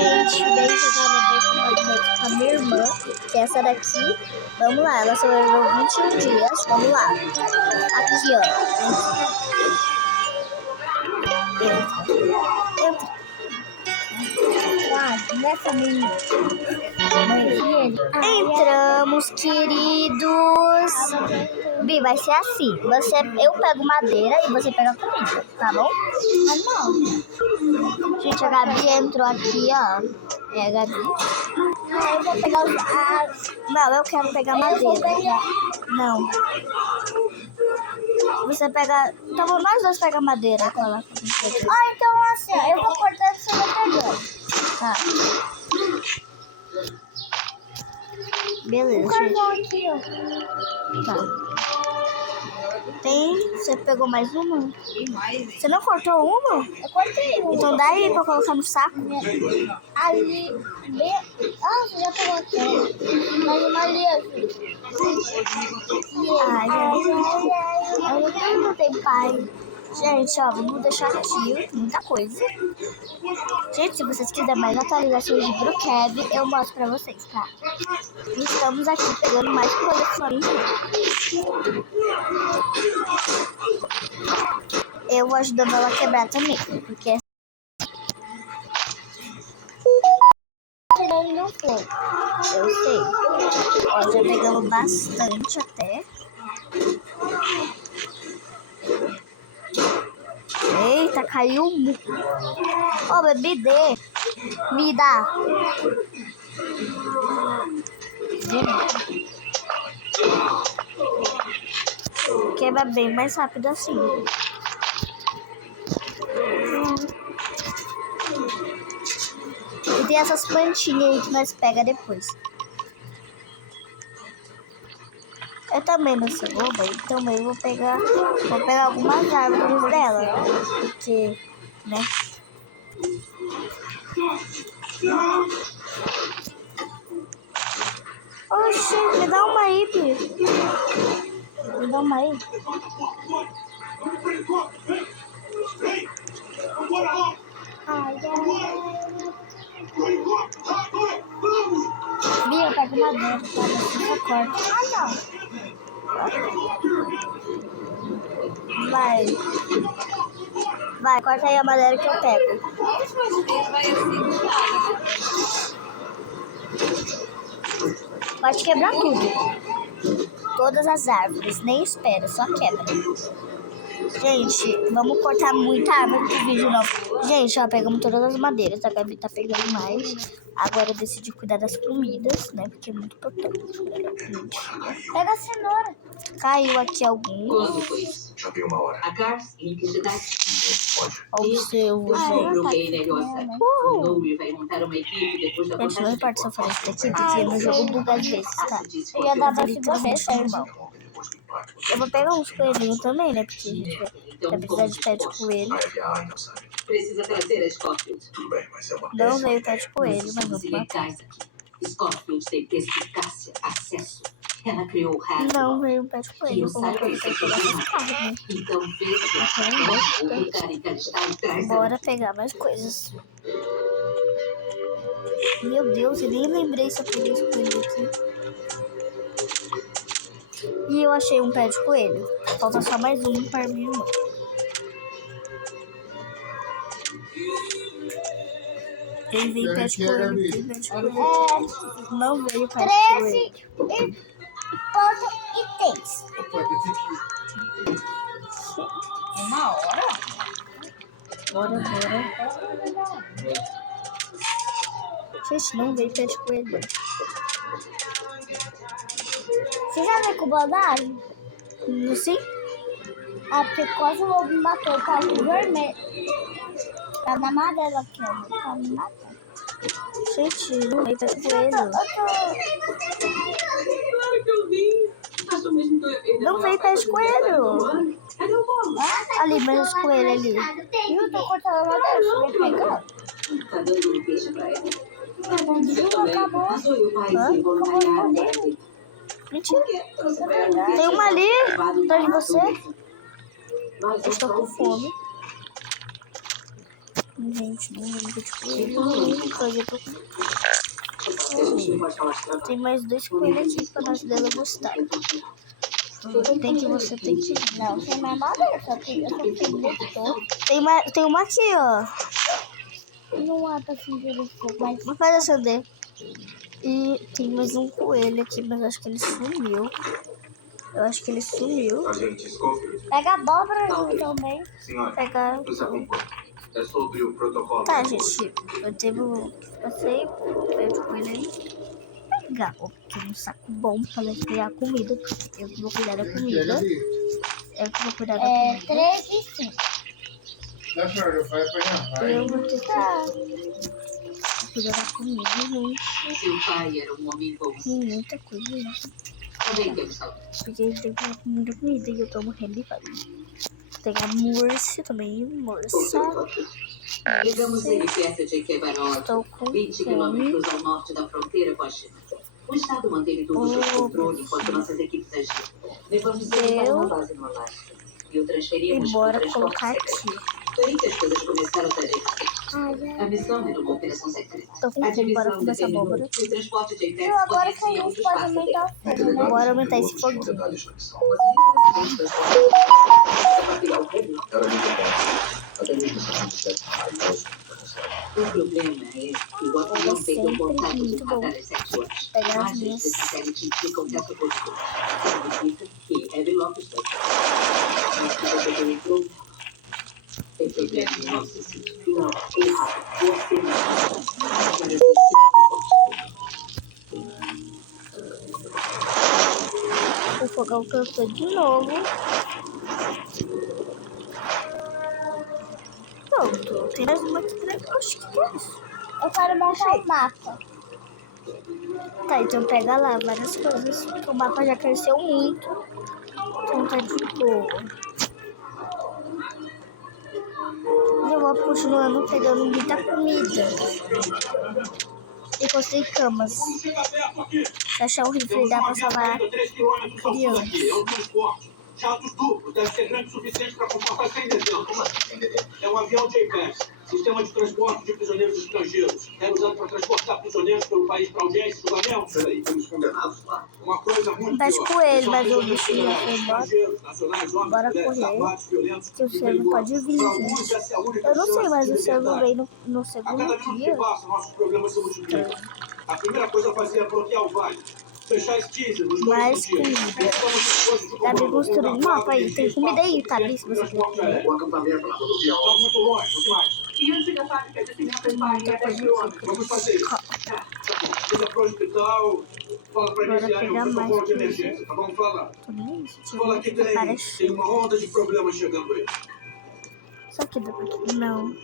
gente veio jogar com a minha irmã, que é essa daqui. Vamos lá, ela sobreviveu 21 dias. Vamos lá. Aqui, ó. Entra. Nessa minha. Entramos, queridos. Bi, vai ser assim. Eu pego madeira e você pega comida, tá bom? Não. Gente, a Gabi entrou aqui, ó. É a Gabi. Eu vou pegar Não, eu quero pegar madeira. Não. Você pega... Então, nós dois pega madeira. Então assim, eu vou cortar e você vai pegando. Tá. Beleza, gente. Aqui, ó. Tá. Você pegou mais uma? Você não cortou uma? Eu cortei uma. Então dá aí pra colocar no saco. Ali. Você já pegou aqui. Mais uma ali, assim. Eu não tenho pai. Gente, ó, vamos deixar aqui muita coisa. Gente, se vocês quiserem mais atualizações de Brookhaven, eu mostro pra vocês, tá? Estamos aqui pegando mais coleções. Eu vou ajudando ela a quebrar também, porque não foi. Eu sei. Ó, já pegamos bastante até. Eita, caiu um. Ó, bebê, me dá. Quebra bem mais rápido assim. E tem essas plantinhas aí que nós pega depois. Eu também não sou boba, então eu vou pegar algumas árvores dela, porque, né? Oxi, me dá uma aí, Pi. Me dá uma aí. Bia, pega uma dentro, tá? Você corta. Não. Vai, corta aí a madeira que eu pego. Pode quebrar tudo. Todas as árvores, nem espera, só quebra. Gente, vamos cortar muita árvore pro vídeo novo. Gente, ó, pegamos todas as madeiras. A Gabi tá pegando mais. Agora eu decidi cuidar das comidas, né? Porque é muito importante. Pega a cenoura. Caiu aqui alguns. Já vi uma hora. Observo, gente. Gente, não importa se eu falar isso daqui, porque no jogo buga às vezes, tá? Eu ia dar pra você, irmão. Eu vou pegar uns coelhinhos também, né? Porque a gente vai precisar de pé de coelho. Precisa trazer a Scofield. Tudo bem, mas é uma não veio pé de coelho, mas não legais aqui. Scofield tem perspicácia, acesso. Ela criou o hack. Não veio pé de coelho. Então veja. Bora pegar mais coisas. Meu Deus, eu nem lembrei se eu peguei esse coelho aqui. E eu achei um pé de coelho. Falta só mais um para minha irmã. Veio pé de coelho. Não veio pé de coelho. 13,3. Uma hora? Bora. Gente, não veio pé de coelho. Você já viu com bandagem? Sim? Porque quase o lobo me matou. Tá vermelho. Tá na madeira aqui, ó. Tá me matando. Gente, não veio pé de coelho. Claro que eu vi. Não veio pé de coelho. Ali, mas o coelho ali. Eu tô cortando a madeira, você vai pegar? Tá dando um peixe pra ela. Acabou. Mentira. Tem uma ali, atrás de você. Eu estou com fome. Gente, não brinca de coelho. Coisa que eu... Tem mais 2 coelhos aqui pra nós dela gostar. Você tem que... Não, tem mais madeira, só que eu só tenho motor. Tem uma aqui, ó. Não há pra acender o fogo, mas Não faz acender. E tem mais um coelho aqui, mas eu acho que ele sumiu. Agente Scofield. pega a abóbora também. Senhora, Pega... nos acompanhe. É sobre o protocolo. Tá, gente. Passei o coelho aí. Pegar. Ó, tem um saco bom pra nós pegar a comida. Eu que vou cuidar da comida. 3 e 5. Eu vou tentar cuidar da comida, gente. Seu pai era um homem bom. Tem muita coisa, gente. Também temos saudade. Porque ele tem que pegar muita comida e eu tô morrendo de fome. Tem a morsa também, morsa. Levamos ele perto de Quebarol, Estou com 20 fome. quilômetros ao norte da fronteira com a China. O Estado manteve tudo sob controle enquanto nossas equipes agiam. Levamos ele para uma base no Alasca e o transferimos E para o bora transporte colocar secreto. aqui. Porém, que as coisas começaram a dar errado. A missão era uma operação secreta. Tô com A fome, bora divisão comer essa determinou abóbora. que o transporte de Apex Não, agora que a fornecia um gente pode disfarce aumentar o fogo, né? Bora aumentar esse foguinho. Detalhes da missão. Você compartilhar o fogo? Era muito bom. Até mesmo se não tivesse raivoso pra você. O problema é que o avião perdeu contato de radar às 7 horas. Pegar as Imagens minhas. de satélite indicam que essa posição significa que Abby Lopes está mas se você não entrou, tem problema em nosso sentido. Não, errado. Você não. O fogão cansou de novo. Pronto, tem mais uma aqui pra acho que é isso. Eu quero montar o mapa. Tá, então pega lá várias coisas. O mapa já cresceu muito. Então tá de boa. Eu vou continuando pegando muita comida. E construir camas. Se achar um rifle dá pra salvar crianças. Jatos duplos, deve ser grande o suficiente para comportar 100 dezenas. É um avião de Apex, sistema de transporte de prisioneiros estrangeiros. É usado para transportar prisioneiros pelo país para audiência e julgamento. Peraí, temos condenados lá. Uma coisa muito Tá pior. com ele, São mas o prisioneiros bichinho já foi embora. estrangeiros, nacionais, homens, Bora mulheres, correr. armados, violentos Que o e servo pode perigosos. vir, Para alguns, gente. essa é a única Eu não sei, chance mas de o servo liberdade. veio no A segundo cada minuto que dia. passa, nossos problemas se multiplicam. A primeira coisa a fazer é bloquear o vale. Fechar os teasers, os Mais comida. Gabi construiu um mapa aí. Tem comida aí, Gabi, se você quiser comer. O acampamento na rodovia Está muito longe, o que mais? E antes da fábrica de cimento em Bahia, Muita coisa aqui. Vamos fazer isso. Liga pro hospital, fala pra Bora iniciar pegar um mais protocolo de coisa. emergência, tá bom? Fala. Tô nem isso, Fala que tem parece. uma onda de problemas chegando aí. Isso aqui dá pra aqui. Não.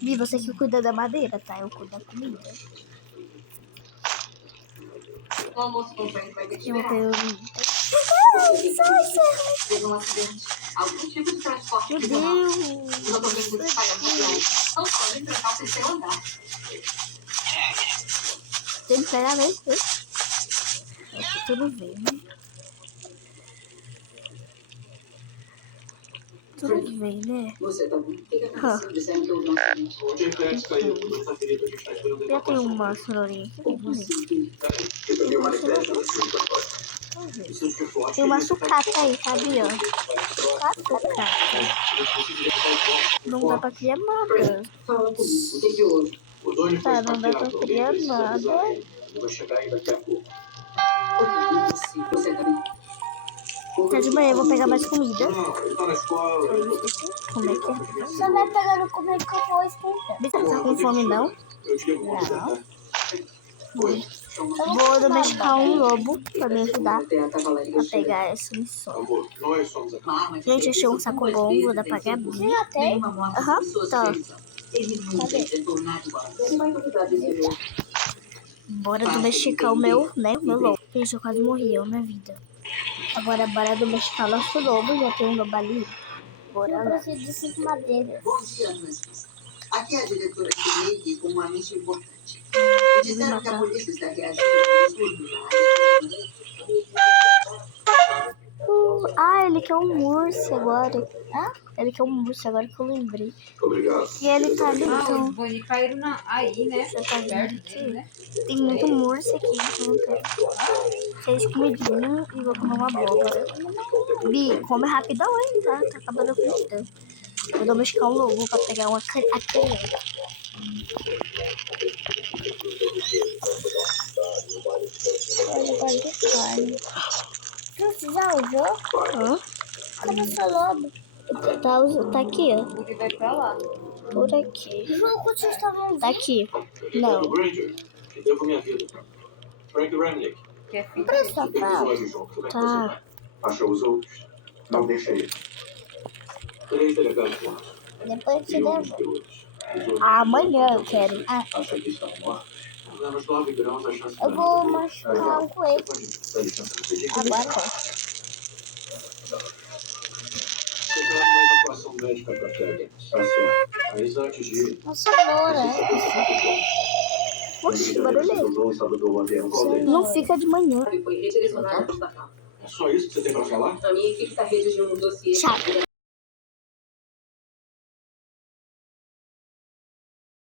Vi, você que cuida da madeira, tá? Eu cuido da comida. o almoço completo vai ter que Eu vou esperar. ter Teve um acidente. Algum tipo de transporte Meu prisional. Deus. Os motoristas que saíram do avião não podem enfrentar o terceiro andar. Tem que pegar mesmo. Aqui tudo vem. Tudo bem, né? Você tá bom? O que aconteceu? Disseram que houve um acidente. Onde é que é caiu? Não tá ferido, a gente tá esperando ele Já tem passar. uma cenourinha aqui. Como assim? Eu peguei uma manifesta no seu encontro. Preciso de forte. Tem uma sucata aí, sabia? Sucata. Não dá pra criar nada. Fala comigo. O que houve? O Doni foi Tá, não dá pra esfaqueado. criar Alguém precisa nada. avisar ele. Ele vai chegar aí daqui a pouco. Impossível. Você tá bem? Tá de manhã, eu vou pegar mais comida. Não, ele tá na escola. Como é que é? Você vai pegando comida que eu vou esquentar. Você tá com fome, não? Eu te ligo quando Não. der. Oi. Vou domesticar um lobo pra me ajudar Até a cavalaria a chega. pegar essa missão. Amor, nós somos aqui. Uma arma de Gente, achei um precisão saco quantas bom, vezes vou dar pra venceu Gabi. por Você já tem? nenhuma morte Aham, de sua tá. supervisão. Ele nunca enfrentou nada igual. Você vai duvidar desse jogo. Bora domesticar o meu, né? O meu lobo. Gente, eu quase morri, é minha vida. Agora bora domesticar nosso lobo, já tem um lobo ali. Bora Eu lá. preciso de 5 madeiras. Bom dia, Francis. Aqui é a diretora Sinead com uma mente importante. Me disseram que a polícia está reagindo ao distúrbio na área. Ah, ele quer um urso agora. Ele quer um urso agora que eu lembrei. Obrigado. E ele tá ali, Ah, então. os Bunny caíram aí, né? Você tá vendo Perto aqui? dele, né? Tem muito urso aqui, então eu quero 6 comidinhas e vou comer uma abóbora. Bi, come rapidão, hein? Tá acabando a comida. Vou domesticar um lobo pra pegar a criança. Eu gosto de carne. Você já usou? Hã? Cadê o seu lobo? Tá aqui, ó. Ele vai pra lá. Por aqui. João, quando vocês estavam Tá aqui. O Não. Granger, que devo minha vida. Frank Remnick. Que é filho Presta dele. Tem os fralda. olhos juntos. Como é que Tá. Acha os outros? Não deixa ele. você... 3 delegados mortos. Depois eu te E um devo. de outros. Os outros Amanhã eu quero. acha que estão mortos? Menos 9 graus, a chance Eu vou machucar um coelho Dá licença, você diz. agora. Você tá numa evacuação médica pra Kevin. Mas antes de ir, Uma cenoura. Oxi, barulho. Salvador, o avião. Qual deles? Não fica de manhã. Foi redirecionado para o hospital. é só isso que você tem pra falar? A minha equipe está redigindo um dossiê Chato. sobre a